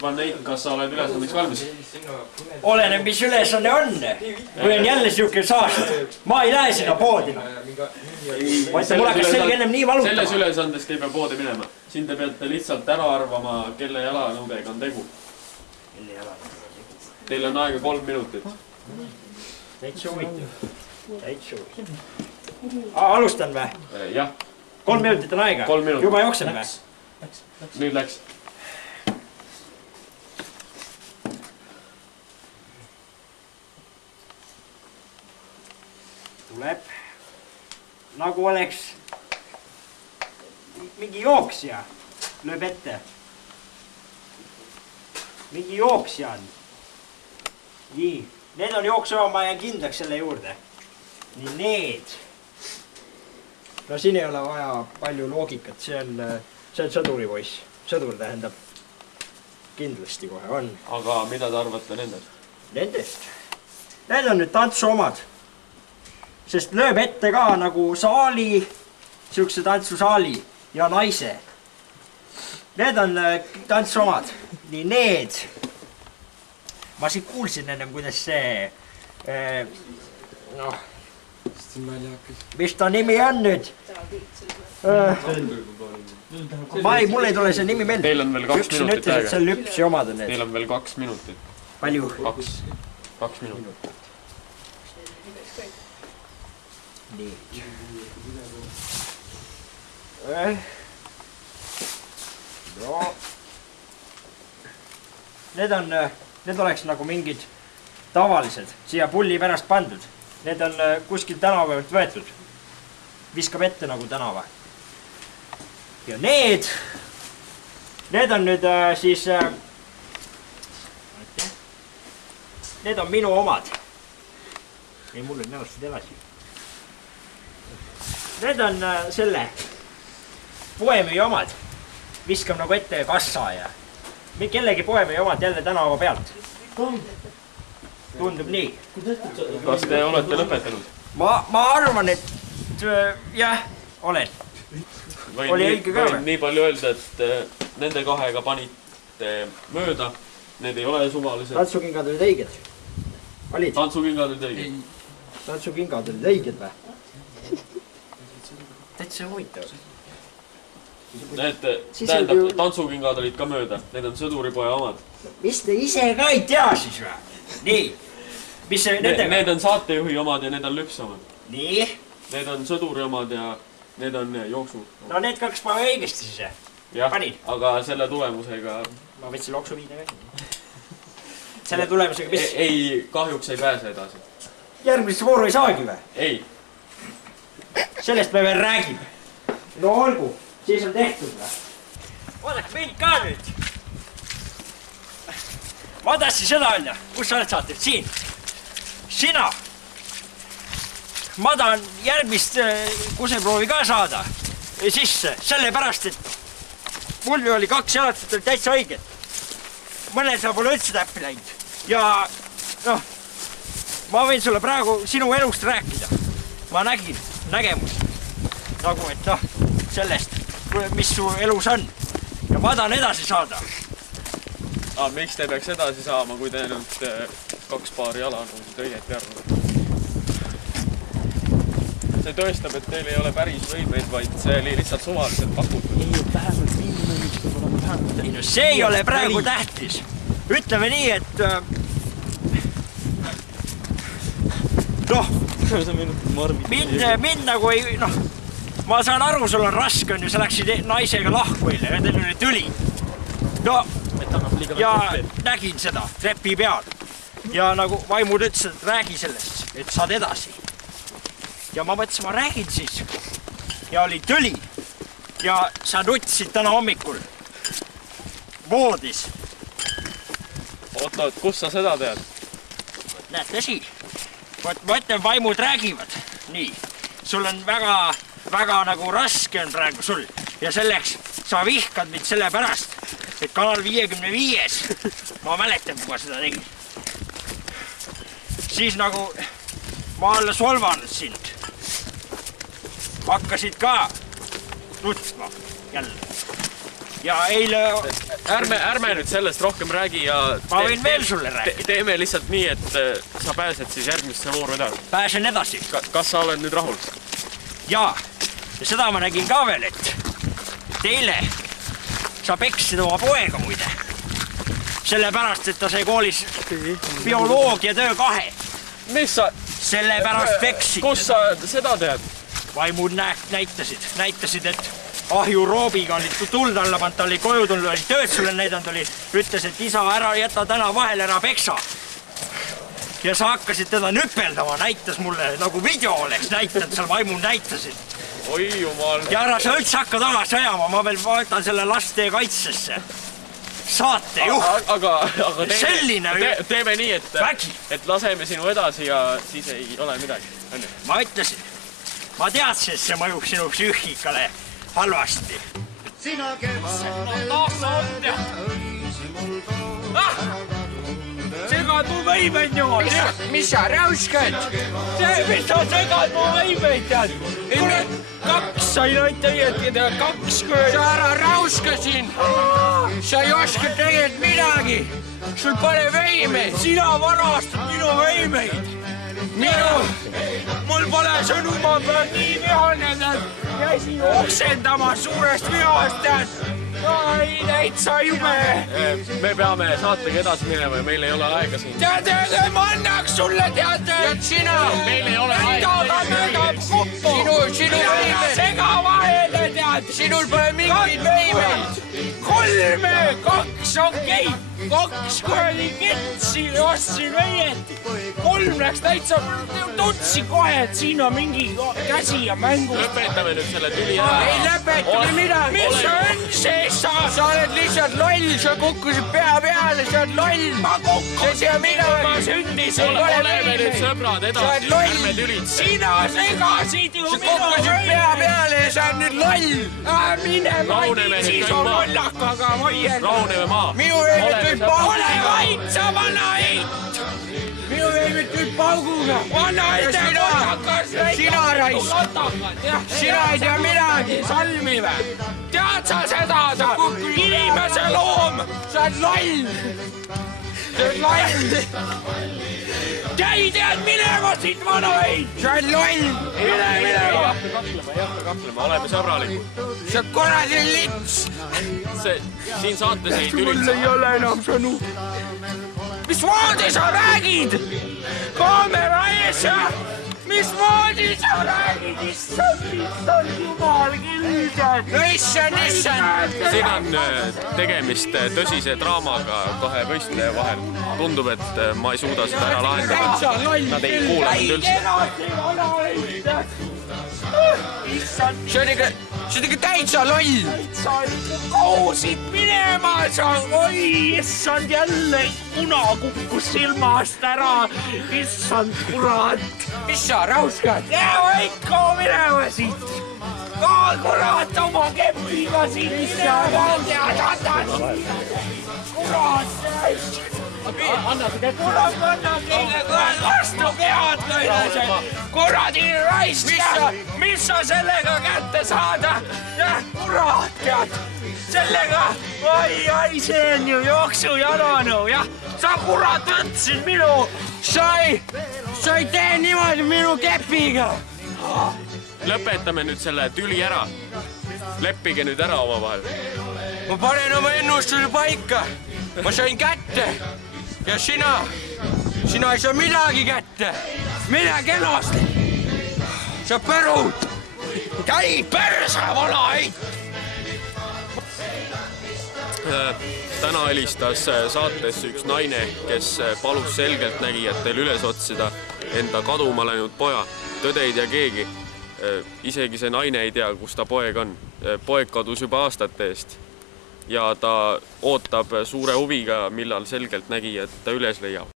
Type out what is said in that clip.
Vaneik, kas sa oled ülesandeks valmis? Oleneb, mis ülesanne on. Või on jälle siuke saast. Ma ei lähe sinna poodi. Mul hakkas selge ennem nii valutama. Selles ülesandest ei pea poodi minema. Siin te peate lihtsalt ära arvama, kelle jalanõudega on tegu. Teil on aega 3 minutit. Täitsa huvitav. Alustan või? Jah. 3 minutit on aega. Juba jooksen või? Nüüd läks. Tuleb. Nagu oleks mingi jooksja. Lööb ette. Mingi jooksja on. Nii. Need on jooksjama, ma jään kindlaks selle juurde. Nii need. No siin ei ole vaja palju loogikat. See on sõduripoiss. Sõdur tähendab. Kindlasti kohe on. Aga mida te arvate nendest? Nendest? Need on nüüd tantsu omad. Sest lööb ette ka nagu saali, siukse tantsusaali ja naise. Need on tantsu omad. Nii need. Ma siin kuulsin ennem, kuidas see... Noh... Mis ta nimi on nüüd? Mul ei tule see nimi meelde. Teil on veel 2 minutit aega. See on lüpsi omad on need. Teil on veel 2 minutit. Palju? 2 minutit. Nii. No. Need oleks nagu mingid tavalised, siia pulli pärast pandud. Need on kuskil tänava pealt võetud. Viskab ette nagu tänava. Ja need on nüüd siis... Need on minu omad. Ei, mul on näost edasi. Need on selle poemüüja omad. Viskab nagu ette kassa ja kellegi poemüüja omad jälle tänava pealt. Tundub nii. Kas te olete lõpetanud? Ma arvan, et jah, olen. Võin nii palju öelda, et nende kahega panite mööda. Need ei ole suvalised. Tantsukingad olid õiged. Olid? Tantsukingad olid õiged. Tantsukingad olid õiged või? Täitsa huvitav. Tähendab, tantsukingad olid ka mööda. Need on sõduripoja omad. Mis te ise ka ei tea siis või? Nii. Mis see nendega? Need on saatejuhi omad ja need on lüpsi omad. Nii. Need on sõduri omad ja need on jooksu. No need 2 ma õigesti siis. Jah, aga selle tulemusega... Ma võtsin loksu viina ka. Selle tulemusega mis? Ei, kahjuks ei pääse edasi. Järgmisse vooru ei saagi või? Ei. Sellest me veel räägime. No olgu, siis on tehtud või? Vaadake mind ka nüüd. Ma tahtsin seda öelda. Kus sa oled saatev? Siin. Sina. Ma tahan järgmist kuseproovi ka saada sisse. Sellepärast, et mul oli 2 jalatit oli täitsa õiged. Mõnel sa pole üldse täppi läinud. Ja noh, ma võin sulle praegu sinu elust rääkida. Ma nägin nägemust. Nagu, et noh, sellest, mis su elus on. Ja ma tahan edasi saada. Miks te peaks edasi saama, kui te nüüd 2 paari jalanõusid õieti arvate? See tõestab, et teil ei ole päris võimeid, vaid see oli lihtsalt suvaliselt pakutud. Ei, vähemalt miinimumist võib olema vähemalt. Ei, no see ei ole praegu tähtis. Ütleme nii, et... Noh, mind nagu ei... Noh, ma saan aru, sul on raske on ju, sa läksid naisega lahku eile, ja teil oli tüli. No, ja nägin seda trepi peal. Ja nagu vaimud ütlesid, et räägi sellest, et saad edasi. Ja ma mõtlesin, ma räägin siis. Ja oli tüli. Ja sa nutsid täna hommikul voodis. Oota, kus sa seda tead? Näed, tõsi. Ma ütlen, vaimud räägivad. Nii. Sul on väga nagu raske on praegu sul. Ja selleks sa vihkad mind selle pärast, et kanal 55. Ma mäletan, kui ma seda tegin. Siis nagu ma olen solvanud sind. Hakkasid ka nutma jälle. ja eile... Ärme nüüd sellest rohkem räägi ja... Ma võin veel sulle räägida. Teeme lihtsalt nii, et sa pääsed siis järgmisse vooru edasi. Pääsen edasi. Kas sa oled nüüd rahul? Jaa. Ja seda ma nägin ka veel, et teile sa peksid oma poega muide. Sellepärast, et ta sai koolis bioloogia töö 2. Mis sa... Sellepärast peksid. Kus sa seda tead? Vaimud näitasid, et ahju Roobiga oli tuld alla pand, ta oli koju tulnud, oli tööd sulle näidanud, ütles, et isa, ära jäta täna vahel, ära peksa. Ja sa hakkasid teda nüpeldama, näitas mulle, nagu video oleks näitanud, seal vaimud näitasid. Oi jumal. Ja ära sa üldse hakka tagasi ajama, ma veel vaatan selle laste kaitsesse. Saatejuht. Aga teeme nii, et laseme sinu edasi ja siis ei ole midagi. Ma ütlesin, ma teadsin, et see mõjub sinu psüühikale halvasti. Sina kevadel segad mu võimeid niimoodi. Mis sa räuskad? Mis sa segad mu võimeid, tead? Kurat, 2 sain ainult õieti, 2 küll. Sa ära räuska siin. Sa ei oska tegelikult midagi. Sul pole võimeid. Sina varastad minu võimeid. Mul pole sõnu, ma pean nii vihane, tead. Käisin oksendama suurest vihast, tead. Ai, täitsa jube. Me peame saatega edasi minema ja meil ei ole aega siin. Tead, ma annaks sulle, tead. Tead sina. Meil ei ole aega. Möödab kuppu. Sinu võimed. Sega vahele, tead. Sinul pole mingid võimed. 3, 2 okei. 2 kuradi ketsi ostsin õieti. 3 läks täitsa, tutsi kohe, et siin on mingi käsi ja mängu. Lõpetame nüüd selle tüli ära. Ei lõpetame midagi. Mis on see sa? Sa oled lihtsalt loll, sa kukkusid pea peale, sa oled loll. Ma kukkusin, ma sündisin. Oleme nüüd sõbrad edasi, ärme tülid. Sina segasid ju minu võim. Sa kukkusid pea peale ja sa oled nüüd loll. Mine ma siis on lollakaga hoien. Rauneme maa. Minu veimid võib pauguga. Ole vait, sa vana eit. Minu veimid võib pauguga. Vana eit ja lollakas. Sina raisk. Sina ei tea midagi. Salmi või? Tead sa seda? Sa kukkusid inimese loom. Sa oled loll. Sa oled loll. Ei tead minema siit vana eit. Sa oled loll. Ei hakka kaplema, oleme sõbralikud. Sa korrali lits. Siin saates ei tülitsa. Mul ei ole enam sõnu. Mismoodi sa räägid? Kaamera ees ja... Mismoodi sa räägid? Issand jumal küll, tead. No issand. Siin on tegemist tõsise draamaga kahe võistleja vahel. Tundub, et ma ei suuda seda ära lahendada. Nad ei kuulanud üldse. See on ikka täitsa loll. Sa kousid minema, sa... Oi, issand jälle, kuna kukkus silmast ära. Issand, kurat. Mis sa rauskad? Jää ikka minema siit. Kurat, oma kepiga siit minema. Kurat, anna see kätte. Kurat, anna keile vastu pead kõige. Kuradi raisk. Mis sa sellega kätte saada? Kurat, tead. Sellega, ai, see on ju jooksujalanu, jah. Sa kurat võtsid minu. Sa ei tee niimoodi minu kepiga. Lõpetame nüüd selle tüli ära. Leppige nüüd ära oma vahel. Ma panen oma ennustuse paika. Ma sain kätte. Ja sina ei saa midagi kätte. Mine kenasti. Sa pärud. Käi perse, vana eit. Täna helistas saatesse üks naine, kes palus selgelt nägijatel üles otsida enda kaduma läinud poja. Tõde ei tea keegi. Isegi see naine ei tea, kus ta poeg on. Poeg kadus juba aastate eest. Ja ta ootab suure huviga, millal selgelt nägijad ta üles leiab.